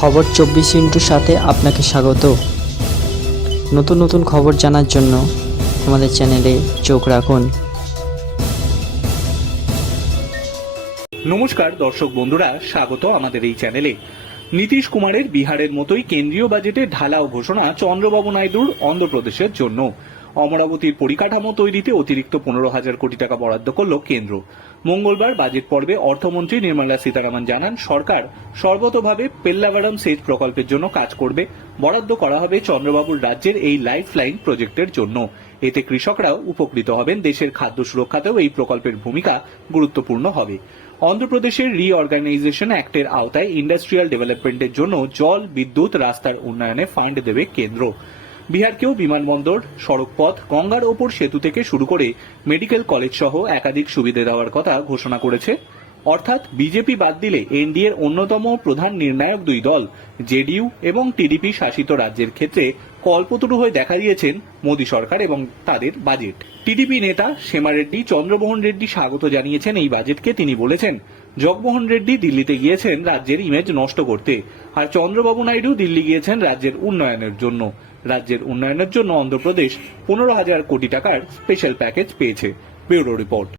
খবর চব্বিশ ইন্টুর সাথে আপনাকে স্বাগত। নতুন নতুন খবর জানার জন্য আমাদের চ্যানেলে চোখ রাখুন। নমস্কার দর্শক বন্ধুরা, স্বাগত আমাদের এই চ্যানেলে। নীতিশ কুমারের বিহারের মতোই কেন্দ্রীয় বাজেটে ঢালাও ঘোষণা চন্দ্রবাবু নাইডুর অন্ধ্রপ্রদেশের জন্য। অমরাবতীর পরিকাঠামো তৈরিতে অতিরিক্ত পনেরো হাজার কোটি টাকা বরাদ্দ করল কেন্দ্র। মঙ্গলবার বাজেট পর্বে অর্থমন্ত্রী নির্মলা সীতারামন জানান, সরকার সর্বতভাবে পেল্লাভারম সেচ প্রকল্পের জন্য কাজ করবে। বরাদ্দ করা হবে চন্দ্রবাবুর রাজ্যের এই লাইফ লাইন প্রজেক্টের জন্য। এতে কৃষকরাও উপকৃত হবেন, দেশের খাদ্য সুরক্ষাতেও এই প্রকল্পের ভূমিকা গুরুত্বপূর্ণ হবে। অন্ধ্রপ্রদেশের রিঅর্গানাইজেশন অ্যাক্টের আওতায় ইন্ডাস্ট্রিয়াল ডেভেলপমেন্টের জন্য জল, বিদ্যুৎ, রাস্তার উন্নয়নে ফান্ড দেবে কেন্দ্র। বিহারকেও বিমানবন্দর, সড়কপথ, গঙ্গার ওপর সেতু থেকে শুরু করে মেডিকেল কলেজ সহ একাধিক সুবিধা দেওয়ার কথা ঘোষণা করেছে অর্থাৎ বিজেপি বাদ দিলে এনডিএর অন্যতম প্রধান নির্ণায়ক দুই দল, জেডিইউ এবং টিডিপি শাসিত রাজ্যের ক্ষেত্রে কল্পতরু হয়ে দেখা দিয়েছেন মোদী সরকার এবং তাদের বাজেট। টিডিপি নেতা সেমা রেড্ডি, চন্দ্রমোহন রেড্ডি স্বাগত জানিয়েছেন এই বাজেটকে। তিনি বলেছেন, জগমোহন রেড্ডি দিল্লিতে গিয়েছেন রাজ্যের ইমেজ নষ্ট করতে আর চন্দ্রবাবু নাইডু দিল্লি গিয়েছেন রাজ্যের উন্নয়নের জন্য। রাজ্যের উন্নয়নের জন্য অন্ধ্রপ্রদেশ পনেরো হাজার কোটি টাকার স্পেশাল প্যাকেজ পেয়েছে। Bureau report.